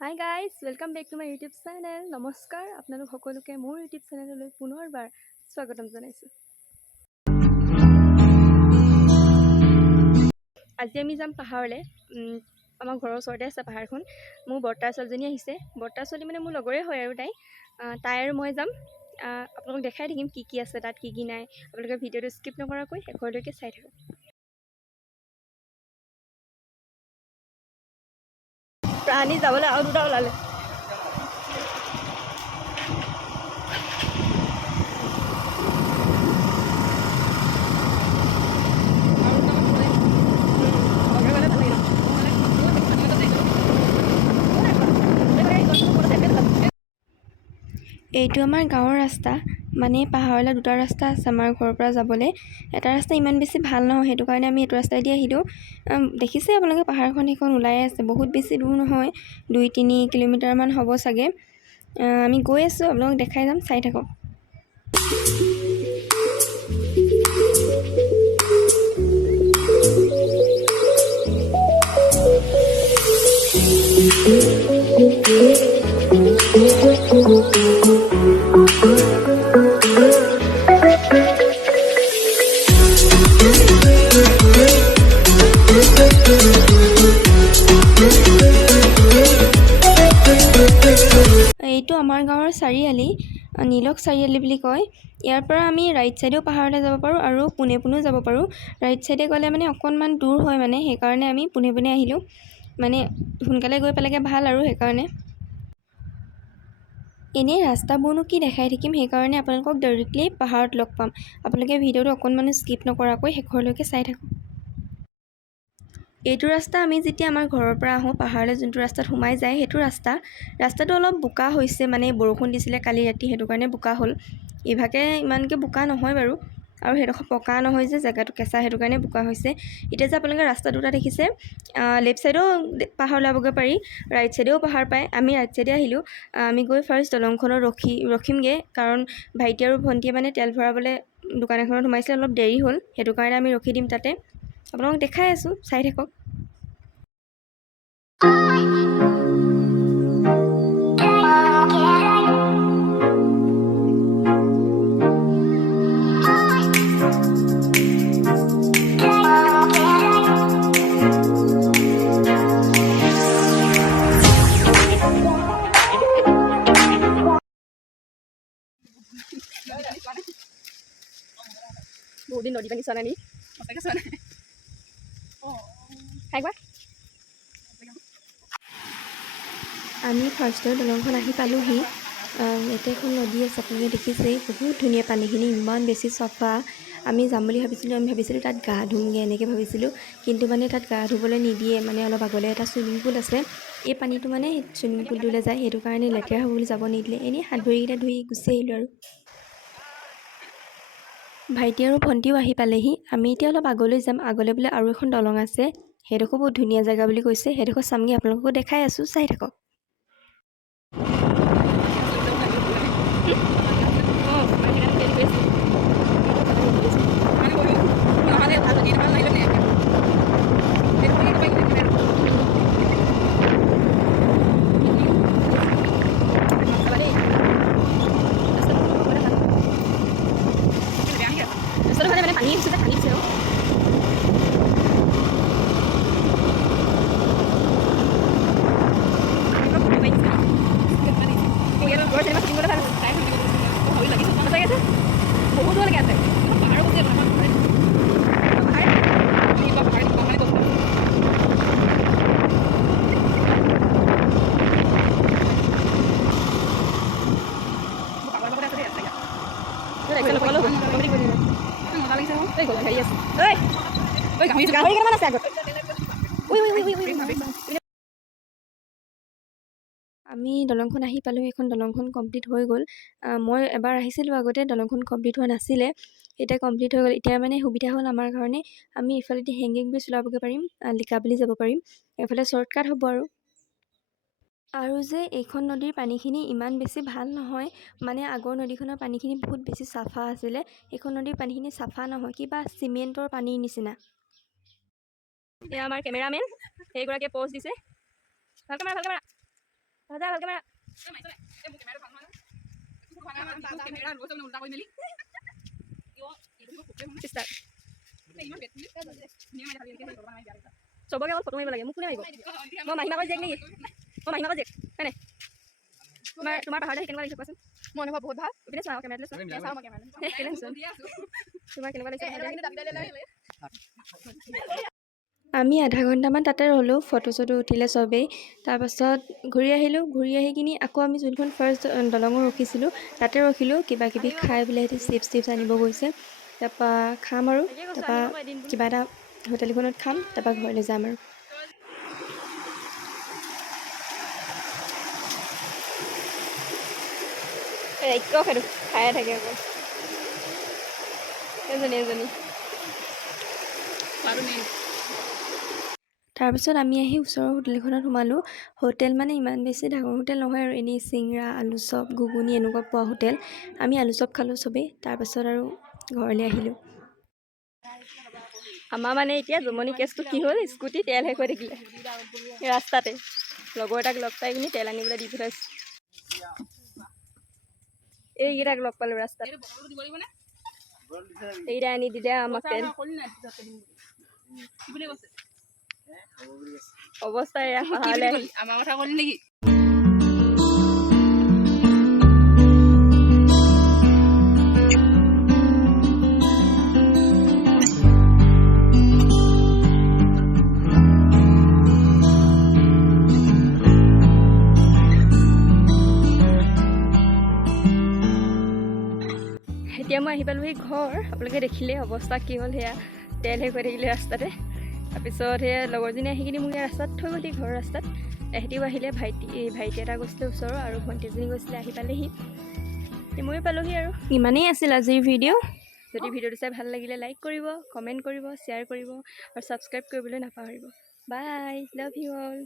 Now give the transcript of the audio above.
High guys, welcome back to my YouTube channel. নমস্কাৰ, আপোনালোক সকলোকে মোৰ ইউটিউব চেনেললৈ পুনৰবাৰ স্বাগতম জনাইছোঁ। আজি আমি যাম পাহাৰলৈ। আমাৰ ঘৰৰ ওচৰতে আছে পাহাৰখন। মোৰ বৰ্তাৰ ছোৱালীজনী আহিছে। বৰ্তাৰ ছোৱালী মানে মোৰ লগৰে হয় আৰু তাই আৰু মই যাম। আপোনালোকক দেখাই থাকিম কি কি আছে তাত, কি কি নাই। আপোনালোকে ভিডিঅ'টো স্কিপ নকৰাকৈ শেষলৈকে চাই থাকক। প্ৰাণী যাবলৈ আৰু দুটা ওলালে। এইটো আমাৰ গাঁৱৰ ৰাস্তা, মানে পাহাৰলৈ দুটা ৰাস্তা আছে আমাৰ ঘৰৰ পৰা যাবলৈ। এটা ৰাস্তা ইমান বেছি ভাল নহয়, সেইটো কাৰণে আমি এইটো ৰাস্তাইদি আহিলোঁ। দেখিছে আপোনালোকে পাহাৰখন সেইখন ওলাই আছে, বহুত বেছি দূৰ নহয়, 2-3 কিলোমিটাৰমান হ'ব চাগে। আমি গৈ আছোঁ, আপোনালোকক দেখাই যাম, চাই থাকক। এইটো আমাৰ গাঁৱৰ চাৰিআলি, নীলক চাৰিআলি বুলি কয়। ইয়াৰ পৰা আমি ৰাইট ছাইডেও পাহাৰলৈ যাব পাৰোঁ আৰু পোনেও যাব পাৰোঁ। ৰাইট ছাইডে গ'লে মানে অকণমান দূৰ হয়, মানে সেইকাৰণে আমি পোনে আহিলোঁ। মানে সোনকালে গৈ পালেগৈ ভাল আৰু সেইকাৰণে। এনেই ৰাস্তাবোৰনো কি দেখাই থাকিম, সেইকাৰণে আপোনালোকক ডাইৰেক্টলি পাহাৰত লগ পাম। আপোনালোকে ভিডিঅ'টো অকণমানো স্কিপ নকৰাকৈ শেষলৈকে চাই থাকক। এইটো ৰাস্তা আমি যেতিয়া আমাৰ ঘৰৰ পৰা আহোঁ, পাহাৰলৈ যোনটো ৰাস্তাত সোমাই যায় সেইটো ৰাস্তাটো অলপ বোকা হৈছে, মানে বৰষুণ দিছিলে কালি ৰাতি, সেইটো কাৰণে বোকা হ'ল। ইভাগে ইমানকৈ বোকা নহয় বাৰু, আৰু সেইডোখৰ পকা নহয় যে, জেগাটো কেঁচা, সেইটো কাৰণে বোকা হৈছে। এতিয়া যে আপোনালোকে ৰাস্তা দুটা দেখিছে, লেফ্ট ছাইডেও পাহাৰ ওলাবগৈ পাৰি, ৰাইট ছাইডেও পাহাৰ পায়। আমি ৰাইট ছাইডে আহিলোঁ। আমি গৈ ফাৰ্ষ্ট দলংখনত ৰখিমগৈ, কাৰণ ভাইটি আৰু ভণ্টিয়ে মানে তেল ভৰাবলৈ দোকান এখনত সোমাইছিলে, অলপ দেৰি হ'ল, সেইটো কাৰণে আমি ৰখি দিম তাতে। আপোনালোকক দেখাই আছোঁ, চাই থাকক। বহুত দিন নদী পানী চোৱা নাই নি? সঁচাকৈ চোৱা নাই। আমি ফাৰ্ষ্টৰ দলংখন আহি পালোঁহি। ইয়াতে এখন নদী আছে, আপোনালোকে দেখিছেই, বহুত ধুনীয়া পানীখিনি, ইমান বেছি চাফা। আমি যাম বুলি ভাবিছিলোঁ তাত গা ধুমগৈ, এনেকৈ ভাবিছিলোঁ। কিন্তু মানে তাত গা ধুবলৈ নিদিয়ে, মানে অলপ আগলৈ এটা চুইমিং পুল আছে, এই পানীটো মানে চুইমিং পুলটোলৈ যায়, সেইটো কাৰণে লেতেৰা হ'ব বুলি যাব নিদিলে। এনেই হাত ভৰিকেইটা ধুই গুচি আহিলোঁ আৰু। ভাইটি আৰু ভণ্টিও আহি পালেহি। আমি এতিয়া অলপ আগলৈ যাম, আগলৈ বোলে আৰু এখন দলং আছে, সেইডোখৰ বহুত ধুনীয়া জেগা বুলি কৈছে, সেইডোখৰ চামগৈ, আপোনালোককো দেখাই আছোঁ, চাই থাকক। আমি দলংখন আহি পালোঁ, এখন দলংখন কমপ্লিট হৈ গ'ল। মই এবাৰ আহিছিলোঁ আগতে, দলংখন কমপ্লিট হোৱা নাছিলে, এতিয়া কমপ্লিট হৈ গ'ল। এতিয়া মানে সুবিধা হ'ল আমাৰ কাৰণে, আমি ইফালেদি হেংগিং ব্ৰিজ চলাবগৈ পাৰিম, লিকাবালি যাব পাৰিম, এইফালে শ্বৰ্টকাট হ'ব আৰু যে এইখন নদীৰ পানীখিনি ইমান বেছি ভাল নহয়, মানে আগৰ নদীখনৰ পানীখিনি বহুত বেছি চাফা আছিলে, এইখন নদীৰ পানীখিনি চাফা নহয়, কিবা চিমেণ্টৰ পানীৰ নিচিনা। এয়া আমাৰ কেমেৰামেন, সেইগৰাকীয়ে প'জ দিছে, ভালকৈ মাৰা। সজা ভালকৈ মাৰা চবকে অকল ফটো মাৰিব লাগে মোক কোনে মাৰিব মই মাহিমাকৰ জীয়েক নেকি মই মাহিমাকৰ জীয়েক হয় নাই তোমাৰ পাহাৰতে কেনেকুৱা লাগিছে কোৱাচোন মোৰ অনুভৱ বহুত ভাল ইপিনে চোৱা কেমেৰালৈ চোৱা তোমাৰ কেনেকুৱা লাগিছে আমি আধা ঘণ্টামান তাতে ৰ'লোঁ ফটো চটো উঠিলে চবেই তাৰপাছত ঘূৰি আহিলোঁ ঘূৰি আহি কিনি আকৌ আমি যোনখন ফাৰ্ষ্ট দলঙত ৰখিছিলোঁ তাতে ৰখিলোঁ কিবা কিবি খাই পেলাই সিহঁতি চিপছ আনিব গৈছে তাৰপৰা খাম আৰু তাৰপৰা কিবা এটা হোটেল এখনত খাম তাৰপৰা ঘৰলৈ যাম আৰু সেইটো খায়ে থাকে আকৌ এজনী তাৰপিছত আমি আহি ওচৰৰ হোটেল এখনত সোমালোঁ হোটেল মানে ইমান বেছি ডাঙৰ হোটেল নহয় আৰু এনেই চিংৰা আলু চপ ঘুগুনি এনেকুৱা পোৱা হোটেল আমি আলু চপ খালোঁ চবেই তাৰপাছত আৰু ঘৰলৈ আহিলোঁ আমাৰ মানে এতিয়া জমনি কেছটো কি হ'ল স্কুটি তেল শেষ হৈ থাকিলে ৰাস্তাতে লগৰ এটাক লগ পাই কিনি তেল আনিবলৈ দি পঠাইছোঁ এইকেইটাক লগ পালোঁ ৰাস্তাত এইকেইটা আনি দিলে আমাক তেল অৱস্থা এয়া পাহাৰলৈ আমাৰ কথা ক'লি নেকি এতিয়া মই আহি পালোহি ঘৰ আপোনালোকে দেখিলে অৱস্থা কি হ'ল সেয়া তেল শেষ হৈ থাকিলে ৰাস্তাতে তাৰপিছত সেয়া লগৰজনী আহি কিনি মোক ৰাস্তাত থৈ গ'লহি ঘৰৰ ৰাস্তাত এহেঁতিও আহিলে ভাইটি এটা গৈছিলে ওচৰৰ আৰু ভণ্টি এজনী গৈছিলে আহি পালেহি ময়ো পালোহি আৰু ইমানেই আছিল আজিৰ ভিডিঅ' যদি ভিডিঅ'টো চাই ভাল লাগিলে লাইক কৰিব কমেণ্ট কৰিব শ্বেয়াৰ কৰিব আৰু ছাবস্ক্ৰাইব কৰিবলৈ নাপাহৰিব বাই লাভ ইউ অল